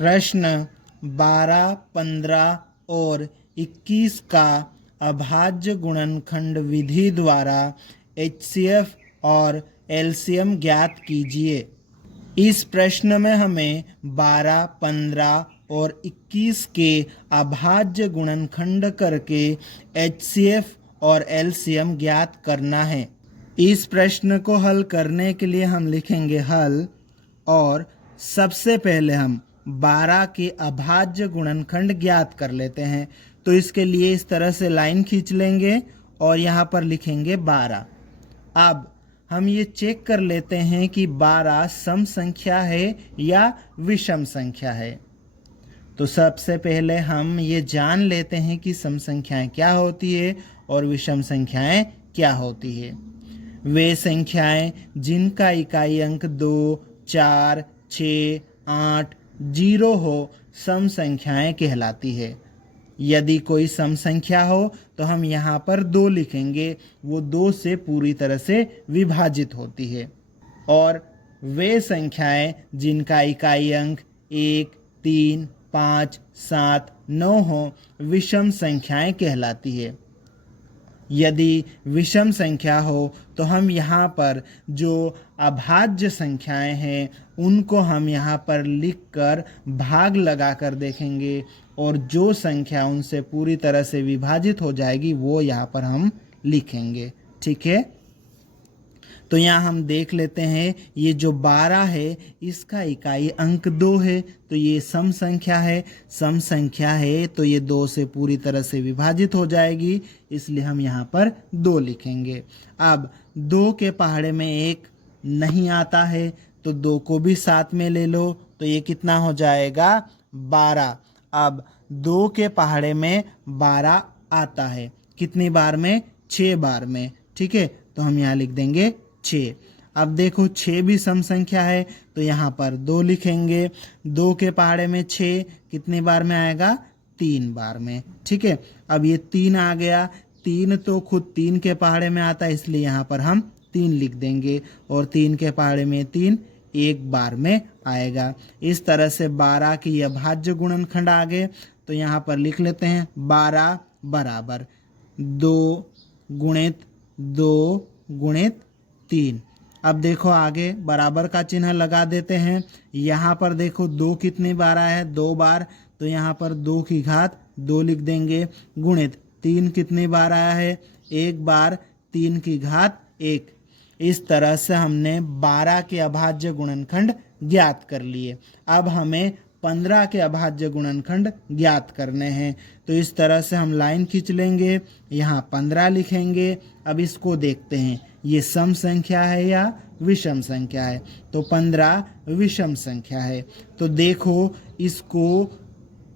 प्रश्न 12, 15 और 21 का अभाज्य गुणनखंड विधि द्वारा HCF और LCM ज्ञात कीजिए। इस प्रश्न में हमें 12, 15 और 21 के अभाज्य गुणनखंड करके HCF और LCM ज्ञात करना है। इस प्रश्न को हल करने के लिए हम लिखेंगे हल, और सबसे पहले हम 12 के अभाज्य गुणनखंड ज्ञात कर लेते हैं। तो इसके लिए इस तरह से लाइन खींच लेंगे और यहाँ पर लिखेंगे 12। अब हम ये चेक कर लेते हैं कि 12 सम संख्या है या विषम संख्या है। तो सबसे पहले हम ये जान लेते हैं कि सम संख्याएं क्या होती है और विषम संख्याएं क्या होती है। वे संख्याएं जिनका इकाई अंक 2, 4, 6, 8, 0 हो सम संख्याएं कहलाती है। यदि कोई सम संख्या हो तो हम यहाँ पर 2 लिखेंगे, वो 2 से पूरी तरह से विभाजित होती है। और वे संख्याएं जिनका इकाई अंक 1, 3, 5, 7, 9 हो विषम संख्याएं कहलाती है। यदि विषम संख्या हो तो हम यहाँ पर जो अभाज्य संख्याएं हैं उनको हम यहाँ पर लिखकर भाग लगाकर देखेंगे, और जो संख्या उनसे पूरी तरह से विभाजित हो जाएगी वो यहाँ पर हम लिखेंगे। ठीक है, तो यहाँ हम देख लेते हैं ये जो 12 है इसका इकाई अंक 2 है, तो ये सम संख्या है। सम संख्या है तो ये 2 से पूरी तरह से विभाजित हो जाएगी, इसलिए हम यहाँ पर 2 लिखेंगे। अब 2 के पहाड़े में 1 नहीं आता है तो 2 को भी साथ में ले लो, तो ये कितना हो जाएगा 12। अब 2 के पहाड़े में 12 आता है, कितनी बार में 6 बार में। ठीक है, तो हम यहाँ लिख देंगे 6। अब देखो 6 भी सम संख्या है तो यहाँ पर 2 लिखेंगे। 2 के पहाड़े में 6 कितनी बार में आएगा 3 बार में। ठीक है, अब ये 3 आ गया। 3 तो खुद 3 के पहाड़े में आता है, इसलिए यहाँ पर हम 3 लिख देंगे, और 3 के पहाड़े में 3 1 बार में आएगा। इस तरह से 12 की अभाज्य गुणनखंड आ गए, तो यहाँ पर लिख लेते हैं 12 बराबर 2 गुणित 2 गुणित 3। अब देखो आगे बराबर का चिन्ह लगा देते हैं। यहाँ पर देखो 2 कितनी बार आया है 2 बार, तो यहाँ पर 2 की घात 2 लिख देंगे, गुणित 3 कितनी बार आया है 1 बार, 3 की घात 1। इस तरह से हमने 12 के अभाज्य गुणनखंड ज्ञात कर लिए। अब हमें 15 के अभाज्य गुणनखंड ज्ञात करने हैं, तो इस तरह से हम लाइन खींच लेंगे, यहाँ 15 लिखेंगे। अब इसको देखते हैं ये सम संख्या है या विषम संख्या है, तो 15 विषम संख्या है। तो देखो इसको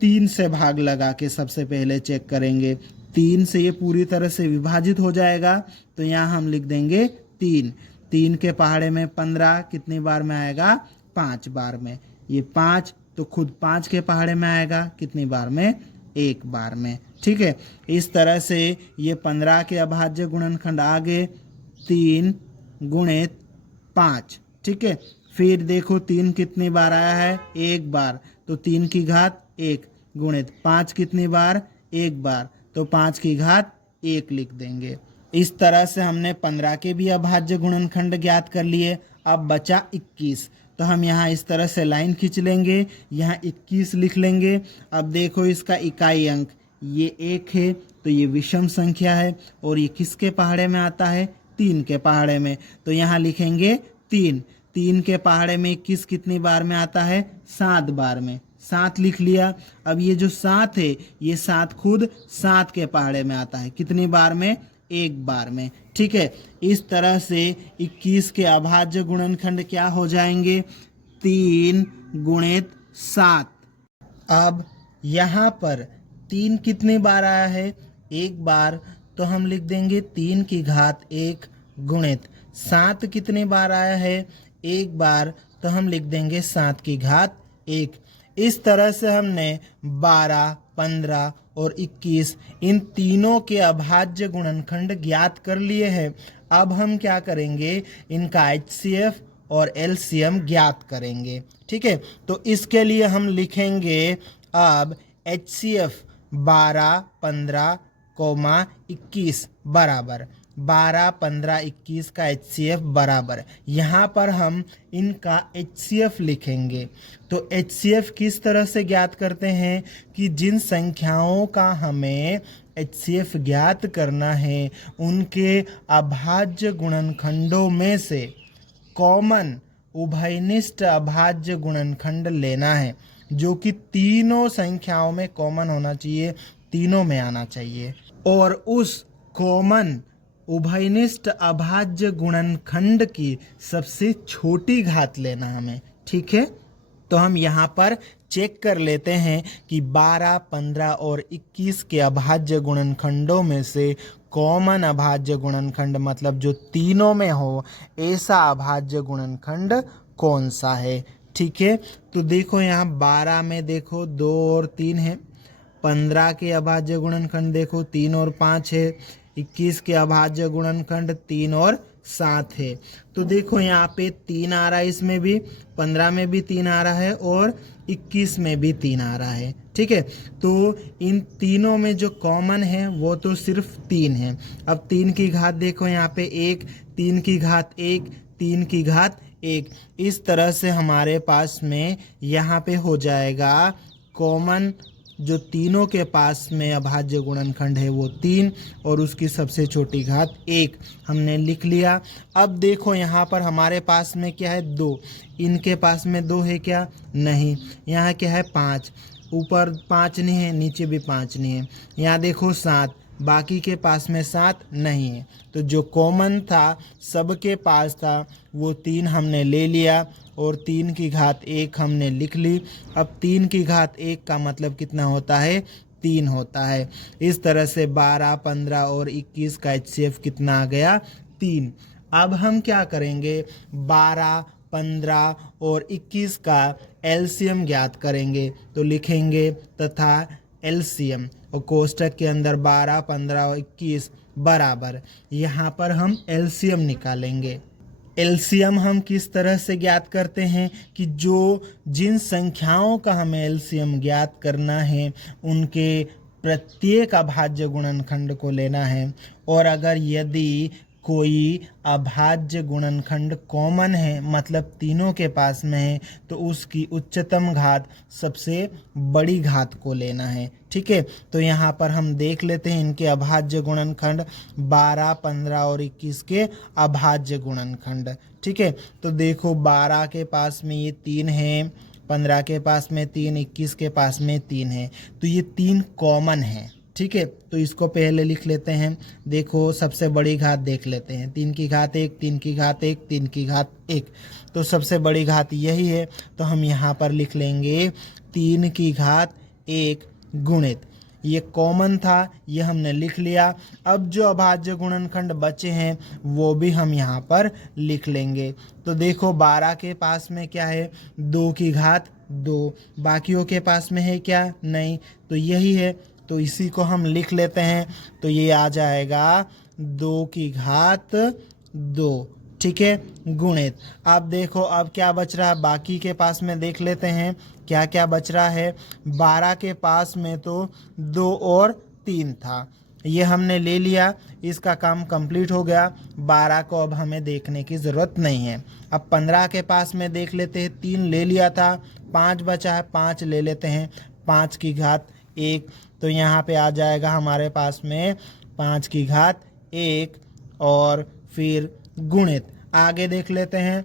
3 से भाग लगा के सबसे पहले चेक करेंगे। 3 से ये पूरी तरह से विभाजित हो जाएगा, तो यहाँ हम लिख देंगे 3। 3 के पहाड़े में 15 कितनी बार में आएगा 5 बार में। ये 5 तो खुद 5 के पहाड़े में आएगा कितनी बार में 1 बार में। ठीक है, इस तरह से ये 15 के अभाज्य गुणनखंड आ गए 3 गुणित 5। ठीक है, फिर देखो 3 कितनी बार आया है 1 बार, तो 3 की घात 1 गुणित 5 कितनी बार 1 बार, तो 5 की घात 1 लिख देंगे। इस तरह से हमने 15 के भी अभाज्य गुणनखंड ज्ञात कर लिए। अब बचा 21, तो हम यहाँ इस तरह से लाइन खींच लेंगे, यहाँ 21 लिख लेंगे। अब देखो इसका इकाई अंक ये 1 है, तो ये विषम संख्या है, और ये किसके पहाड़े में आता है 3 के पहाड़े में, तो यहाँ लिखेंगे 3। 3 के पहाड़े में 21 कितनी बार में आता है 7 बार में, 7 लिख लिया। अब ये जो 7 है ये 7 खुद 7 के पहाड़े में आता है, कितनी बार में 1 बार में। ठीक है, इस तरह से 21 के अभाज्य गुणनखंड क्या हो जाएंगे 3 गुणित 7। अब यहाँ पर 3 कितनी बार आया है 1 बार, तो हम लिख देंगे 3 की घात 1 गुणित 7 कितनी बार आया है 1 बार, तो हम लिख देंगे 7 की घात 1। इस तरह से हमने 12, 15 और 21 इन तीनों के अभाज्य गुणनखंड ज्ञात कर लिए हैं। अब हम क्या करेंगे, इनका HCF और एलसीएम ज्ञात करेंगे। ठीक है, तो इसके लिए हम लिखेंगे अब HCF 12, 15, 21 बराबर 12, 15, 21 का HCF बराबर, यहाँ पर हम इनका HCF लिखेंगे। तो HCF किस तरह से ज्ञात करते हैं कि जिन संख्याओं का हमें HCF ज्ञात करना है उनके अभाज्य गुणनखंडों में से कॉमन उभयनिष्ठ अभाज्य गुणनखंड लेना है, जो कि तीनों संख्याओं में कॉमन होना चाहिए, तीनों में आना चाहिए, और उस कॉमन उभयनिष्ठ अभाज्य गुणनखंड की सबसे छोटी घात लेना हमें। ठीक है, तो हम यहाँ पर चेक कर लेते हैं कि 12, 15 और 21 के अभाज्य गुणनखंडों में से कॉमन अभाज्य गुणनखंड मतलब जो तीनों में हो ऐसा अभाज्य गुणनखंड कौन सा है। ठीक है, तो देखो यहाँ 12 में देखो 2 और 3 है, 15 के अभाज्य गुणनखंड देखो 3 और 5 है, 21 के अभाज्य गुणनखंड 3 और 7 है। तो देखो यहाँ पे 3 आ रहा है, इसमें भी 15 में भी 3 आ रहा है और 21 में भी 3 आ रहा है। ठीक है, तो इन तीनों में जो कॉमन है वो तो सिर्फ 3 है। अब 3 की घात देखो यहाँ पे 1, 3 की घात 1, 3 की घात 1, इस तरह से हमारे पास में यहाँ पे हो जाएगा कॉमन जो तीनों के पास में अभाज्य गुणनखंड है वो 3 और उसकी सबसे छोटी घात 1 हमने लिख लिया। अब देखो यहाँ पर हमारे पास में क्या है 2, इनके पास में 2 है क्या? नहीं। यहाँ क्या है 5, ऊपर 5 नहीं है, नीचे भी 5 नहीं है। यहाँ देखो 7, बाकी के पास में 7 नहीं है। तो जो कॉमन था सबके पास था वो 3 हमने ले लिया और 3 की घात 1 हमने लिख ली। अब 3 की घात 1 का मतलब कितना होता है? 3 होता है। इस तरह से 12, 15 और 21 का HCF कितना आ गया? 3। अब हम क्या करेंगे? 12, 15 और 21 का एलसीएम ज्ञात करेंगे। तो लिखेंगे तथा एलसीएम और कोष्टक के अंदर 12, 15 और 21 बराबर, यहाँ पर हम एलसीएम निकालेंगे। एलसीएम हम किस तरह से ज्ञात करते हैं कि जिन संख्याओं का हमें एलसीएम ज्ञात करना है उनके प्रत्येक अभाज्य गुणनखंड को लेना है, और अगर यदि कोई अभाज्य गुणनखंड कॉमन है मतलब तीनों के पास में है तो उसकी उच्चतम घात सबसे बड़ी घात को लेना है। ठीक है, तो यहाँ पर हम देख लेते हैं इनके अभाज्य गुणनखंड 12, 15 और 21 के अभाज्य गुणनखंड। ठीक है, तो देखो 12 के पास में ये 3 है, 15 के पास में 3, 21 के पास में 3 है, तो ये 3 कॉमन है। ठीक है, तो इसको पहले लिख लेते हैं। देखो सबसे बड़ी घात देख लेते हैं, 3 की घात 1, 3 की घात 1, 3 की घात 1, तो सबसे बड़ी घात यही है। तो हम यहाँ पर लिख लेंगे 3 की घात 1 गुणित, ये कॉमन था, ये हमने लिख लिया। अब जो अभाज्य गुणनखंड बचे हैं वो भी हम यहाँ पर लिख लेंगे। तो देखो 12 के पास में क्या है? 2 की घात 2, बाकियों के पास में है क्या? नहीं, तो यही है, तो इसी को हम लिख लेते हैं। तो ये आ जाएगा 2 की घात 2। ठीक है, गुणित। अब देखो अब क्या बच रहा है, बाकी के पास में देख लेते हैं क्या क्या बच रहा है। 12 के पास में तो 2 और 3 था, ये हमने ले लिया, इसका काम कंप्लीट हो गया। 12 को अब हमें देखने की ज़रूरत नहीं है। अब 15 के पास में देख लेते हैं, 3 ले लिया था, 5 बचा है, 5 ले लेते हैं, 5 की घात 1, तो यहाँ पे आ जाएगा हमारे पास में 5 की घात 1 और फिर गुणित। आगे देख लेते हैं।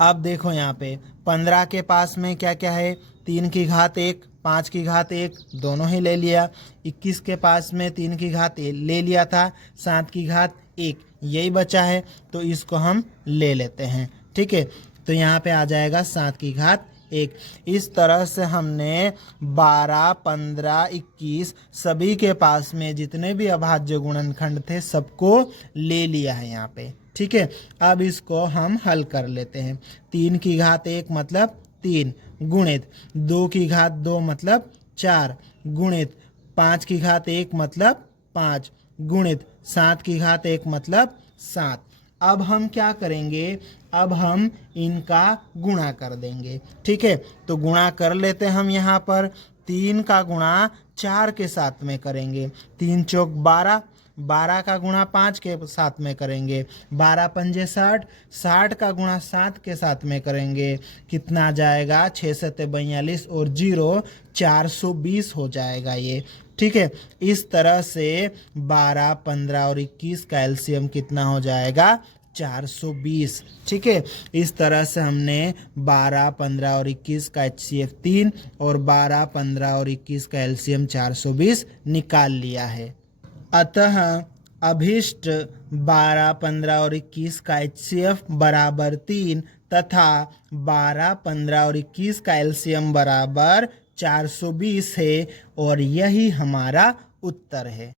अब देखो यहाँ पे 15 के पास में क्या क्या है? 3 की घात 1, 5 की घात 1 दोनों ही ले लिया। 21 के पास में 3 की घात ले लिया था, 7 की घात 1 यही बचा है, तो इसको हम ले लेते हैं। ठीक है, तो यहाँ पे आ जाएगा 7 की घात 1। इस तरह से हमने 12, 15, 21 सभी के पास में जितने भी अभाज्य गुणनखंड थे सबको ले लिया है यहाँ पे। ठीक है, अब इसको हम हल कर लेते हैं। 3 की घात 1 मतलब 3 गुणित 2 की घात 2 मतलब 4 गुणित 5 की घात 1 मतलब 5 गुणित 7 की घात 1 मतलब 7। अब हम क्या करेंगे, अब हम इनका गुणा कर देंगे। ठीक है, तो गुणा कर लेते हम यहाँ पर। 3 का गुणा 4 के साथ में करेंगे, 3 चौक 12, 12 का गुणा 5 के साथ में करेंगे, 12 पंजे 60, 60 का गुणा 7 के साथ में करेंगे, कितना आ जाएगा, 6 सत्ते 42 और 0 420 हो जाएगा ये। ठीक है, इस तरह से 12, 15 और 21 का एलसीएम कितना हो जाएगा, 420। ठीक है, इस तरह से हमने 12, 15 और 21 का HCF 3 और 12, 15 और 21 का एलसीएम 420 निकाल लिया है। अतः अभिष्ट 12, 15 और 21 का HCF बराबर 3 तथा 12, 15 और 21 का एलसीएम बराबर 420 है और यही हमारा उत्तर है।